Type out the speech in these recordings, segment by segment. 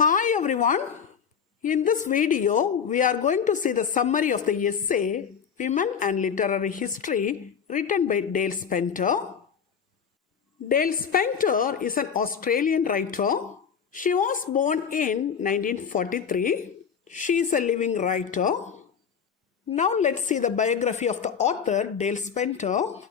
Hi everyone. In this video, we are going to see the summary of the essay Women and Literary History written by Dale Spenter. Dale Spenter is an Australian writer. She was born in 1943. She is a living writer. Now let's see the biography of the author Dale Spenter.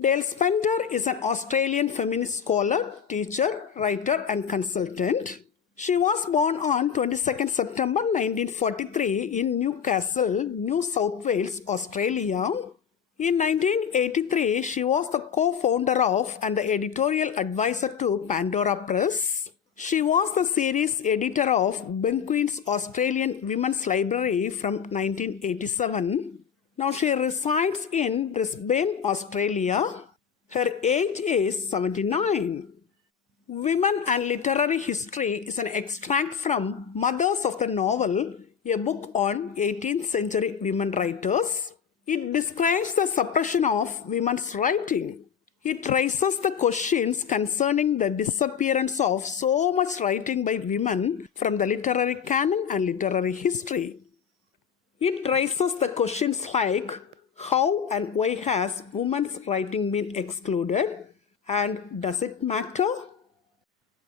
Dale Spenter is an Australian feminist scholar, teacher, writer and consultant. She was born on 22nd September 1943 in Newcastle, New South Wales, Australia. In 1983, she was the co-founder of and the editorial advisor to Pandora Press. She was the series editor of Benquin's Australian Women's Library from 1987. Now she resides in Brisbane, Australia. Her age is 79. Women and Literary History is an extract from Mothers of the Novel, a book on 18th century women writers. It describes the suppression of women's writing. It raises the questions concerning the disappearance of so much writing by women from the literary canon and literary history. It raises the questions like how and why has women's writing been excluded, and does it matter?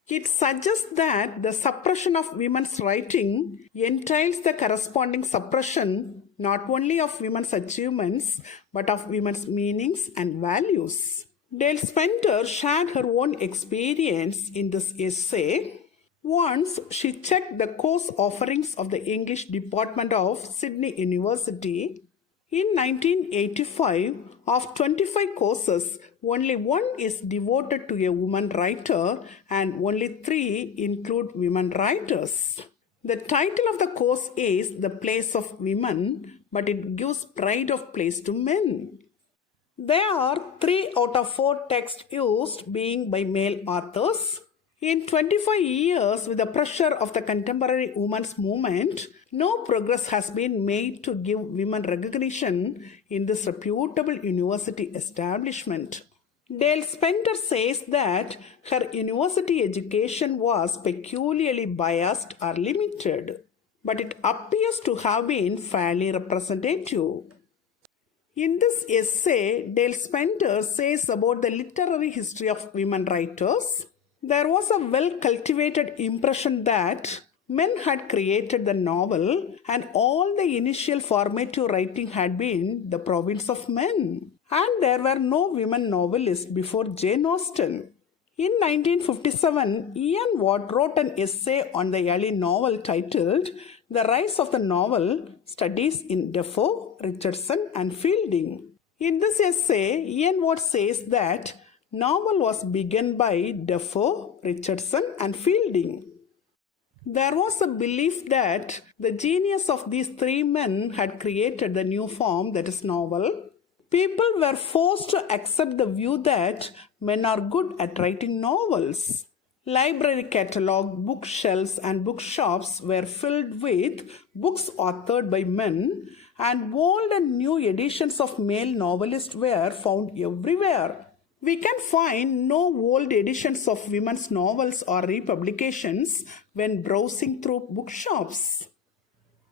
It suggests that the suppression of women's writing entails the corresponding suppression not only of women's achievements but of women's meanings and values. Dale Spenter shared her own experience in this essay. Once she checked the course offerings of the English department of Sydney University. In 1985, of 25 courses, only one is devoted to a woman writer and only 3 include women writers. The title of the course is The Place of Women, but it gives pride of place to men. There are 3 out of 4 texts used being by male authors. In 25 years, with the pressure of the contemporary women's movement, no progress has been made to give women recognition in this reputable university establishment. Dale Spenter says that her university education was peculiarly biased or limited, but it appears to have been fairly representative. In this essay, Dale Spenter says about the literary history of women writers. There was a well-cultivated impression that men had created the novel and all the initial formative writing had been the province of men. And there were no women novelists before Jane Austen. In 1957, Ian Watt wrote an essay on the early novel titled The Rise of the Novel, Studies in Defoe, Richardson and Fielding. In this essay, Ian Watt says that novel was begun by Defoe, Richardson and Fielding. There was a belief that the genius of these 3 men had created the new form that is novel. People were forced to accept the view that men are good at writing novels. Library catalogue, bookshelves and bookshops were filled with books authored by men, and old and new editions of male novelists were found everywhere. We can find no old editions of women's novels or republications when browsing through bookshops.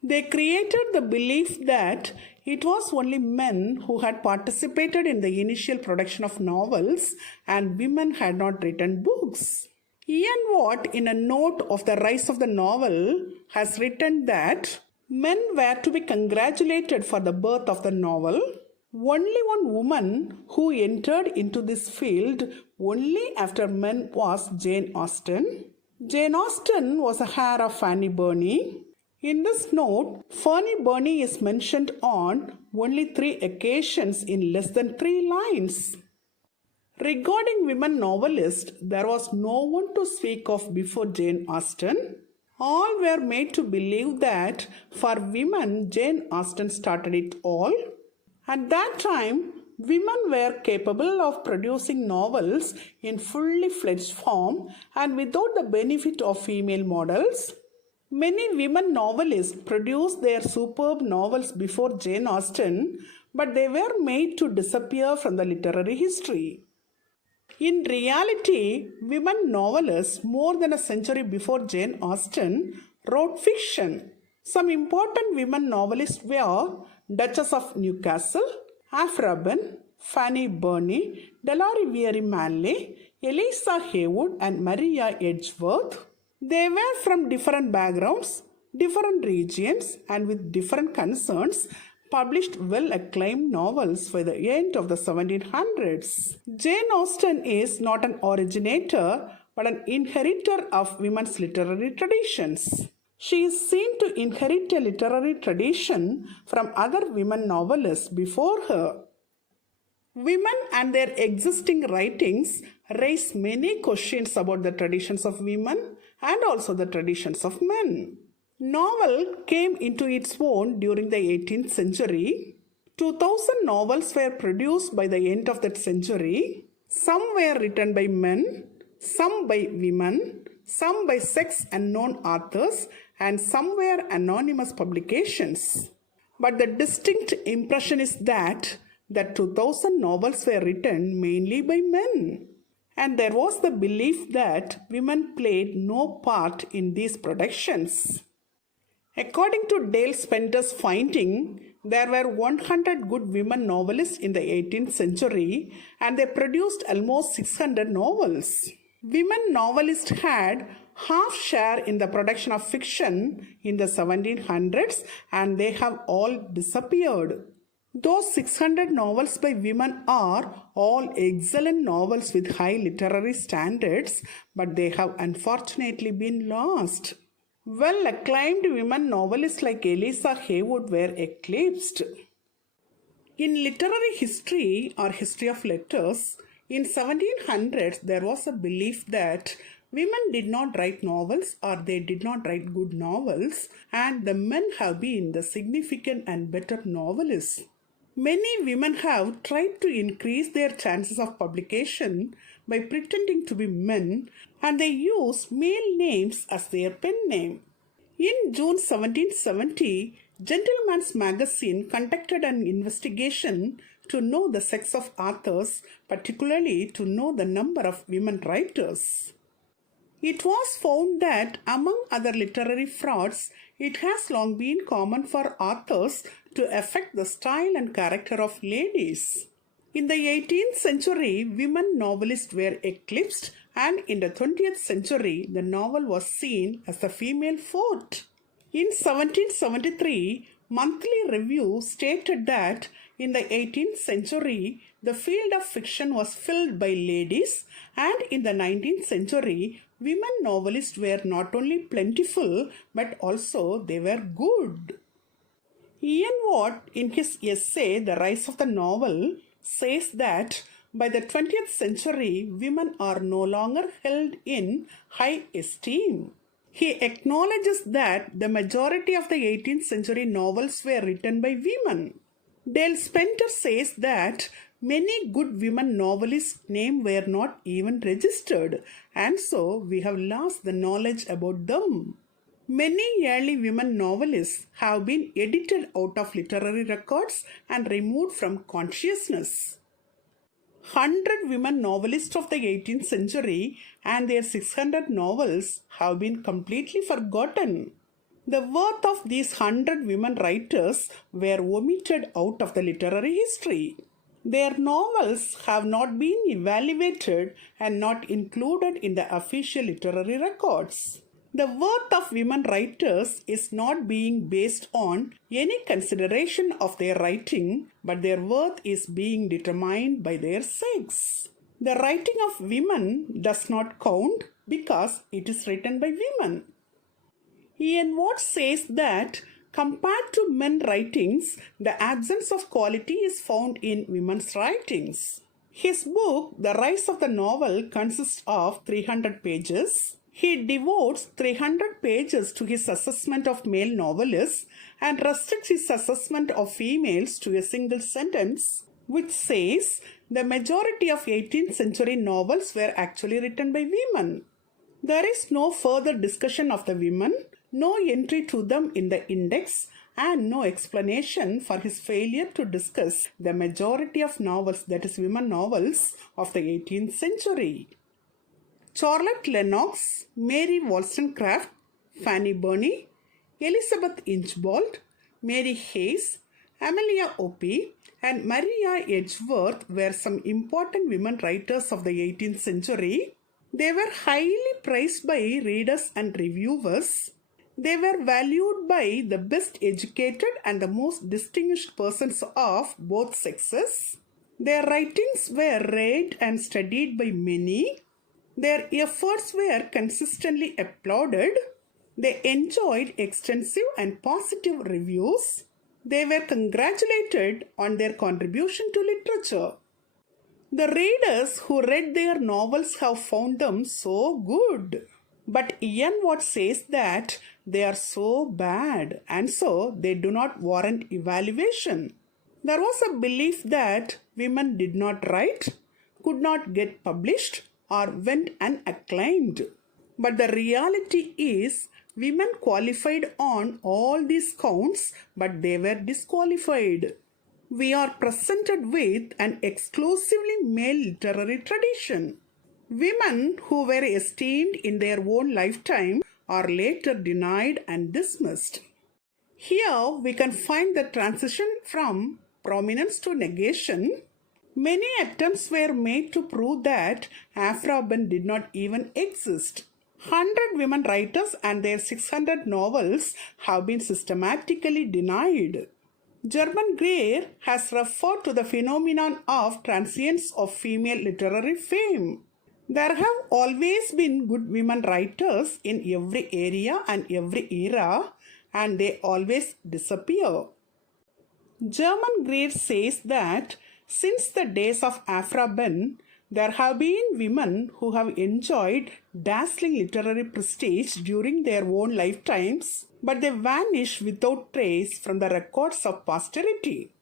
They created the belief that it was only men who had participated in the initial production of novels and women had not written books. Ian Watt, in a note of the rise of the novel, has written that men were to be congratulated for the birth of the novel. Only one woman who entered into this field only after men was Jane Austen. Jane Austen was a heir of Fanny Burney. In this note, Fanny Burney is mentioned on only 3 occasions in less than 3 lines. Regarding women novelists, there was no one to speak of before Jane Austen. All were made to believe that for women, Jane Austen started it all. At that time, women were capable of producing novels in fully fledged form and without the benefit of female models. Many women novelists produced their superb novels before Jane Austen, but they were made to disappear from the literary history. In reality, women novelists more than a century before Jane Austen wrote fiction. Some important women novelists were Duchess of Newcastle, Aphra Behn, Fanny Burney, Delarey Vere Manley, Eliza Haywood, and Maria Edgeworth. They were from different backgrounds, different regions, and with different concerns, published well-acclaimed novels by the end of the 1700s. Jane Austen is not an originator, but an inheritor of women's literary traditions. She is seen to inherit a literary tradition from other women novelists before her. Women and their existing writings raise many questions about the traditions of women and also the traditions of men. Novel came into its own during the 18th century. 2000 novels were produced by the end of that century. Some were written by men, some by women, some by sex unknown authors, and some were anonymous publications. But the distinct impression is that the 2000 novels were written mainly by men. And there was the belief that women played no part in these productions. According to Dale Spencer's finding, there were 100 good women novelists in the 18th century and they produced almost 600 novels. Women novelists had half share in the production of fiction in the 1700s and they have all disappeared. Those 600 novels by women are all excellent novels with high literary standards, but they have unfortunately been lost. Well-acclaimed women novelists like Eliza Haywood were eclipsed. In literary history or history of letters, in 1700s there was a belief that women did not write novels or they did not write good novels and the men have been the significant and better novelists. Many women have tried to increase their chances of publication by pretending to be men and they use male names as their pen name. In June 1770, Gentleman's Magazine conducted an investigation to know the sex of authors, particularly to know the number of women writers. It was found that among other literary frauds, it has long been common for authors to affect the style and character of ladies. In the 18th century, women novelists were eclipsed, and in the 20th century, the novel was seen as the female forte. In 1773, Monthly Review stated that in the 18th century, the field of fiction was filled by ladies, and in the 19th century, women novelists were not only plentiful, but also they were good. Ian Watt, in his essay The Rise of the Novel, says that by the 20th century, women are no longer held in high esteem. He acknowledges that the majority of the 18th century novels were written by women. Dale Spencer says that many good women novelists' names were not even registered, and so we have lost the knowledge about them. Many early women novelists have been edited out of literary records and removed from consciousness. 100 women novelists of the 18th century and their 600 novels have been completely forgotten. The worth of these 100 women writers were omitted out of the literary history. Their novels have not been evaluated and not included in the official literary records. The worth of women writers is not being based on any consideration of their writing, but their worth is being determined by their sex. The writing of women does not count because it is written by women. Ian Watt says that compared to men's writings, the absence of quality is found in women's writings. His book, The Rise of the Novel, consists of 300 pages. He devotes 300 pages to his assessment of male novelists and restricts his assessment of females to a single sentence, which says the majority of 18th century novels were actually written by women. There is no further discussion of the women, no entry to them in the index, and no explanation for his failure to discuss the majority of novels, that is, women novels, of the 18th century. Charlotte Lennox, Mary Wollstonecraft, Fanny Burney, Elizabeth Inchbald, Mary Hayes, Amelia Opie, and Maria Edgeworth were some important women writers of the 18th century. They were highly praised by readers and reviewers. They were valued by the best educated and the most distinguished persons of both sexes. Their writings were read and studied by many. Their efforts were consistently applauded. They enjoyed extensive and positive reviews. They were congratulated on their contribution to literature. The readers who read their novels have found them so good. But Ian Watt says that they are so bad and so they do not warrant evaluation. There was a belief that women did not write, could not get published, or went unacclaimed. But the reality is, women qualified on all these counts, but they were disqualified. We are presented with an exclusively male literary tradition. Women who were esteemed in their own lifetime are later denied and dismissed. Here we can find the transition from prominence to negation. Many attempts were made to prove that Aphra Behn did not even exist. 100 women writers and their 600 novels have been systematically denied. German Greer has referred to the phenomenon of transience of female literary fame. There have always been good women writers in every area and every era, and they always disappear. German Greer says that since the days of Aphra Behn, there have been women who have enjoyed dazzling literary prestige during their own lifetimes, but they vanish without trace from the records of posterity.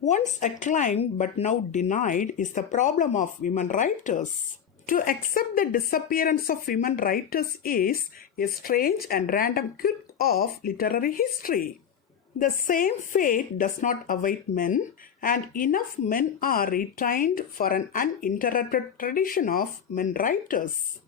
Once acclaimed but now denied is the problem of women writers. To accept the disappearance of women writers is a strange and random quirk of literary history. The same fate does not await men, and enough men are retained for an uninterrupted tradition of men writers.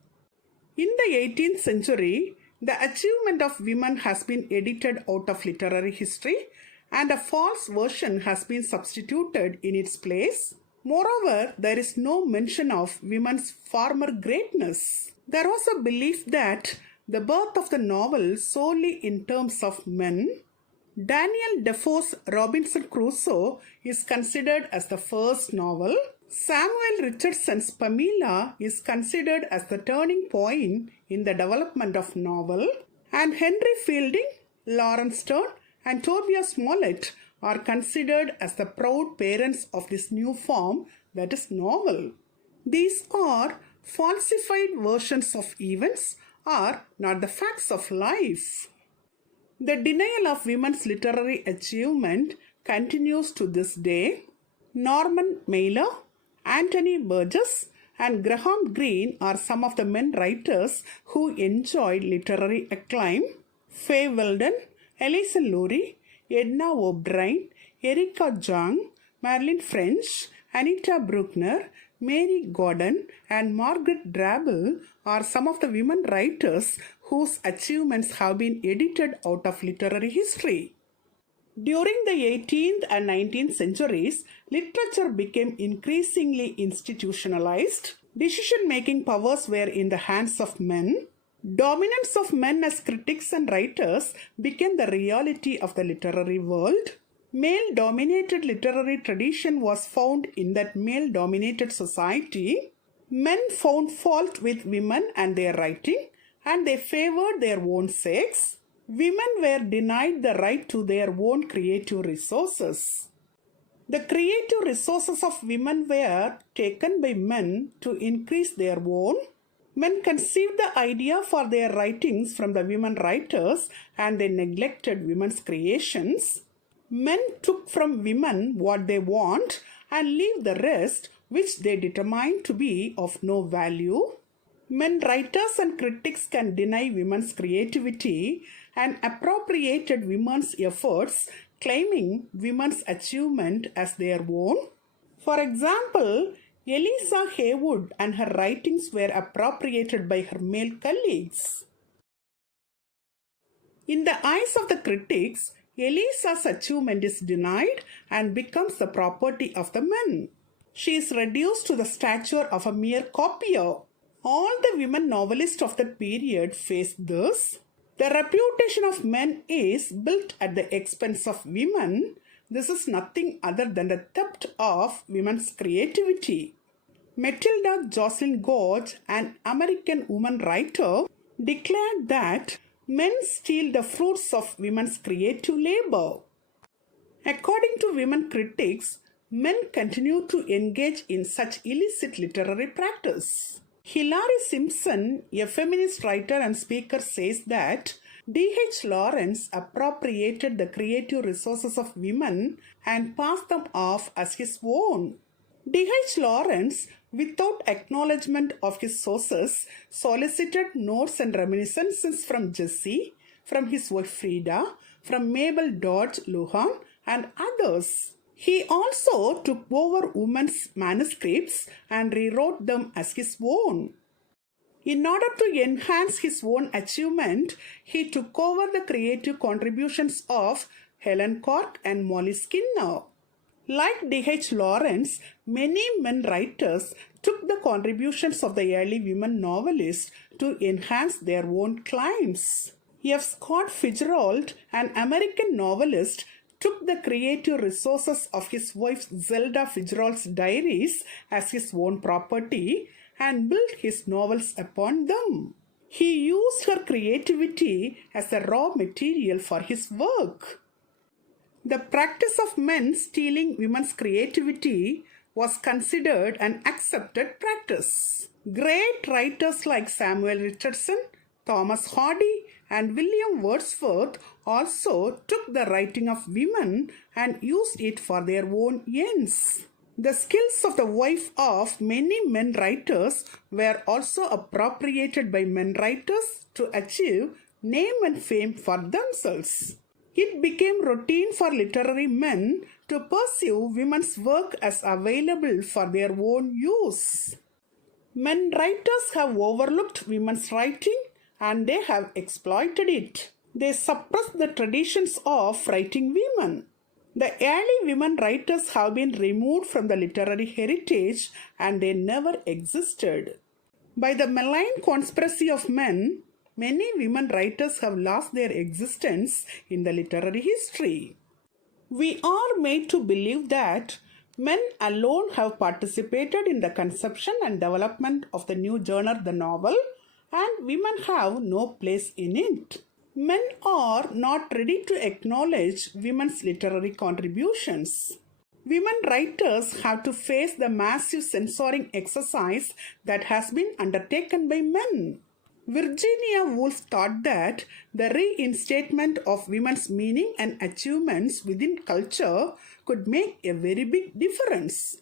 In the 18th century, the achievement of women has been edited out of literary history, and a false version has been substituted in its place. Moreover, there is no mention of women's former greatness. There was a belief that the birth of the novel solely in terms of men. Daniel Defoe's Robinson Crusoe is considered as the first novel. Samuel Richardson's Pamela is considered as the turning point in the development of novel. And Henry Fielding, Lawrence Sterne, and Tobias Smollett are considered as the proud parents of this new form, that is novel. These are falsified versions of events, are not the facts of life. The denial of women's literary achievement continues to this day. Norman Mailer, Anthony Burgess, and Graham Greene are some of the men writers who enjoyed literary acclaim. Fay Weldon, Alison Lurie, Edna O'Brien, Erika Jong, Marilyn French, Anita Bruckner, Mary Gordon, and Margaret Drabble are some of the women writers whose achievements have been edited out of literary history. During the 18th and 19th centuries, literature became increasingly institutionalized. Decision-making powers were in the hands of men. Dominance of men as critics and writers became the reality of the literary world. Male-dominated literary tradition was found in that male-dominated society. Men found fault with women and their writing, and they favored their own sex. Women were denied the right to their own creative resources. The creative resources of women were taken by men to increase their own. Men conceived the idea for their writings from the women writers, and they neglected women's creations. Men took from women what they want and leave the rest, which they determined to be of no value. Men writers and critics can deny women's creativity and appropriated women's efforts, claiming women's achievement as their own. For example, Eliza Haywood and her writings were appropriated by her male colleagues. In the eyes of the critics, Eliza's achievement is denied and becomes the property of the men. She is reduced to the stature of a mere copier. All the women novelists of that period faced this. The reputation of men is built at the expense of women. This is nothing other than the theft of women's creativity. Matilda Jocelyn Gage, an American woman writer, declared that men steal the fruits of women's creative labor. According to women critics, men continue to engage in such illicit literary practice. Hilary Simpson, a feminist writer and speaker, says that D.H. Lawrence appropriated the creative resources of women and passed them off as his own. D.H. Lawrence, without acknowledgement of his sources, solicited notes and reminiscences from Jessie, from his wife Frida, from Mabel Dodge Luhan, and others. He also took over women's manuscripts and rewrote them as his own. In order to enhance his own achievement, he took over the creative contributions of Helen Cork and Molly Skinner. Like D.H. Lawrence, many men writers took the contributions of the early women novelists to enhance their own claims. F. Scott Fitzgerald, an American novelist, took the creative resources of his wife Zelda Fitzgerald's diaries as his own property and built his novels upon them. He used her creativity as the raw material for his work. The practice of men stealing women's creativity was considered an accepted practice. Great writers like Samuel Richardson, Thomas Hardy, and William Wordsworth also took the writing of women and used it for their own ends. The skills of the wife of many men writers were also appropriated by men writers to achieve name and fame for themselves. It became routine for literary men to pursue women's work as available for their own use. Men writers have overlooked women's writing and they have exploited it. They suppressed the traditions of writing women. The early women writers have been removed from the literary heritage and they never existed. By the malign conspiracy of men, many women writers have lost their existence in the literary history. We are made to believe that men alone have participated in the conception and development of the new genre, the novel, and women have no place in it. Men are not ready to acknowledge women's literary contributions. Women writers have to face the massive censoring exercise that has been undertaken by men. Virginia Woolf thought that the reinstatement of women's meaning and achievements within culture could make a very big difference.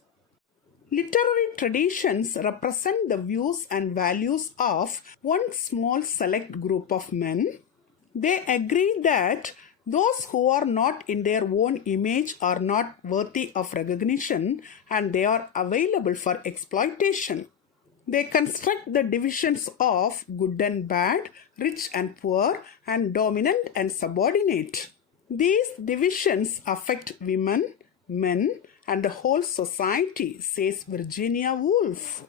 Literary traditions represent the views and values of one small select group of men. They agree that those who are not in their own image are not worthy of recognition and they are available for exploitation. They construct the divisions of good and bad, rich and poor, and dominant and subordinate. These divisions affect women, men, and the whole society, says Virginia Woolf.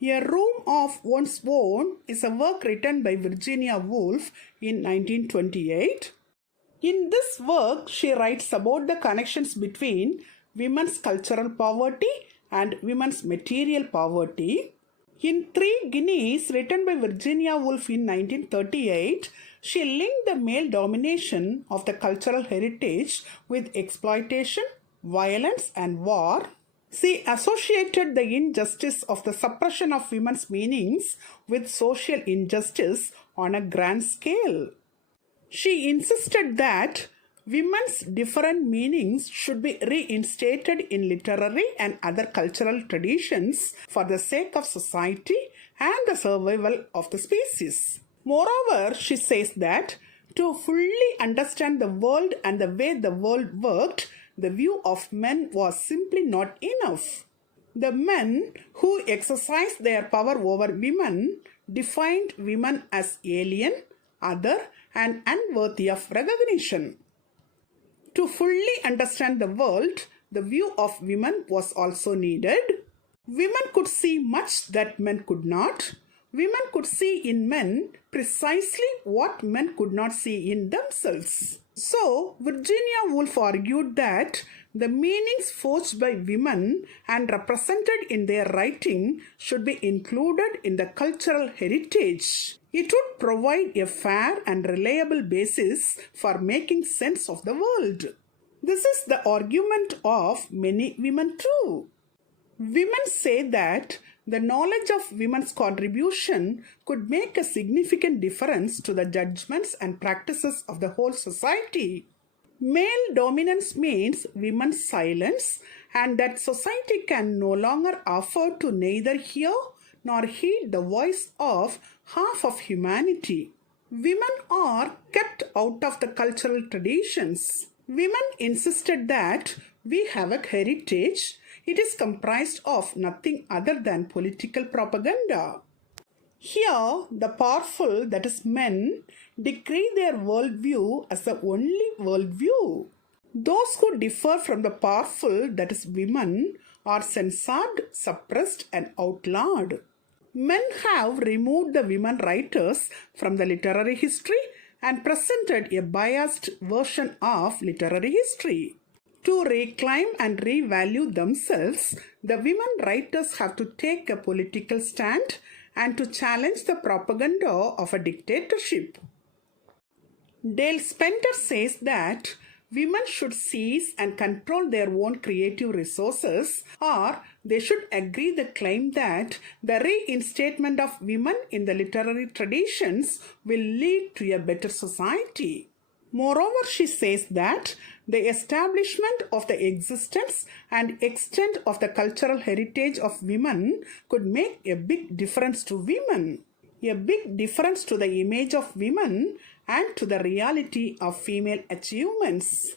A Room of One's Own is a work written by Virginia Woolf in 1928. In this work, she writes about the connections between women's cultural poverty and women's material poverty. In 3 Guineas, written by Virginia Woolf in 1938, she linked the male domination of the cultural heritage with exploitation, violence, and war. She associated the injustice of the suppression of women's meanings with social injustice on a grand scale. She insisted that women's different meanings should be reinstated in literary and other cultural traditions for the sake of society and the survival of the species. Moreover, she says that to fully understand the world and the way the world worked, the view of men was simply not enough. The men who exercised their power over women defined women as alien, other, and unworthy of recognition. To fully understand the world, the view of women was also needed. Women could see much that men could not. Women could see in men precisely what men could not see in themselves. So, Virginia Woolf argued that the meanings forged by women and represented in their writing should be included in the cultural heritage. It would provide a fair and reliable basis for making sense of the world. This is the argument of many women too. Women say that the knowledge of women's contribution could make a significant difference to the judgments and practices of the whole society. Male dominance means women's silence, and that society can no longer afford to neither hear nor heed the voice of half of humanity. Women are kept out of the cultural traditions. Women insisted that we have a heritage. It is comprised of nothing other than political propaganda. Here, the powerful, that is men, decree their worldview as the only worldview. Those who differ from the powerful, that is women, are censored, suppressed, and outlawed. Men have removed the women writers from the literary history and presented a biased version of literary history. To reclaim and revalue themselves, the women writers have to take a political stand and to challenge the propaganda of a dictatorship. Dale Spenter says that women should seize and control their own creative resources, or they should agree the claim that the reinstatement of women in the literary traditions will lead to a better society. Moreover, she says that the establishment of the existence and extent of the cultural heritage of women could make a big difference to women, a big difference to the image of women and to the reality of female achievements.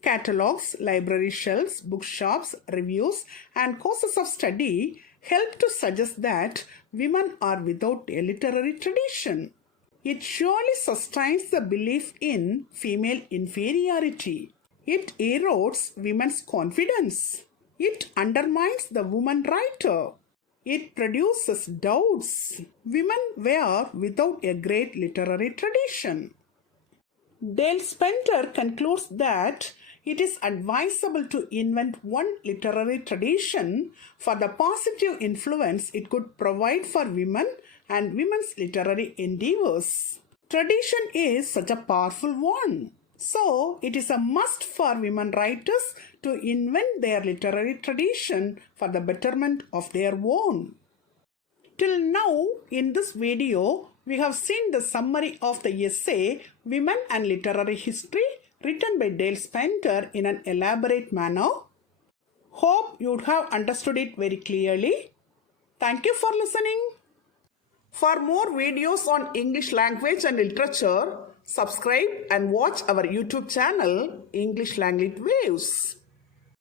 Catalogs, library shelves, bookshops, reviews, and courses of study help to suggest that women are without a literary tradition. It surely sustains the belief in female inferiority. It erodes women's confidence. It undermines the woman writer. It produces doubts. Women were without a great literary tradition. Dale Spenter concludes that it is advisable to invent one literary tradition for the positive influence it could provide for women and women's literary endeavors. Tradition is such a powerful one. So, it is a must for women writers to invent their literary tradition for the betterment of their own. Till now, in this video, we have seen the summary of the essay Women and Literary History written by Dale Spenter in an elaborate manner. Hope you have understood it very clearly. Thank you for listening. For more videos on English language and literature, subscribe and watch our YouTube channel English Language Waves.